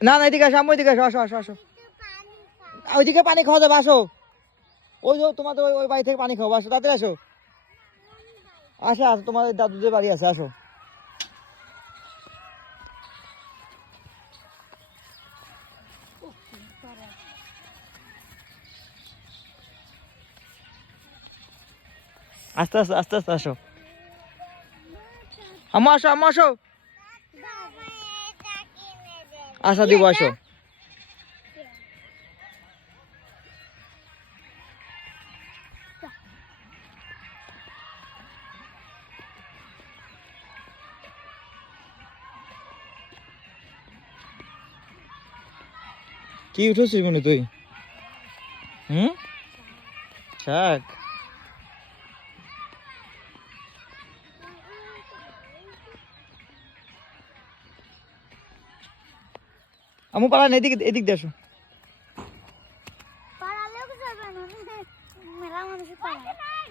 না না এদিকে আসো, আম্মু এদিকে আসো, আসো আসো আসো। ওইদিকে পানি খাওয়া যাবে, আসো। ওই যে তোমাদের ওই বাড়ি থেকে পানি খাবো, আসো তাড়াতাড়ি আসো। আসো আসো, তোমাদের দাদুদের বাড়ি আছে, আসো। আস্তে আস্তে আস্তে আস্তে আসো। আম্মু আসো, আম্মু আসো। আসা দিব, আসো। কি উঠেছিস মনে তুই? হুম, শাক। আম্মু পালান, এদিক এদিক দিয়ে আসো। পালালেও যাবে না, মেলা মানুষ পালায়।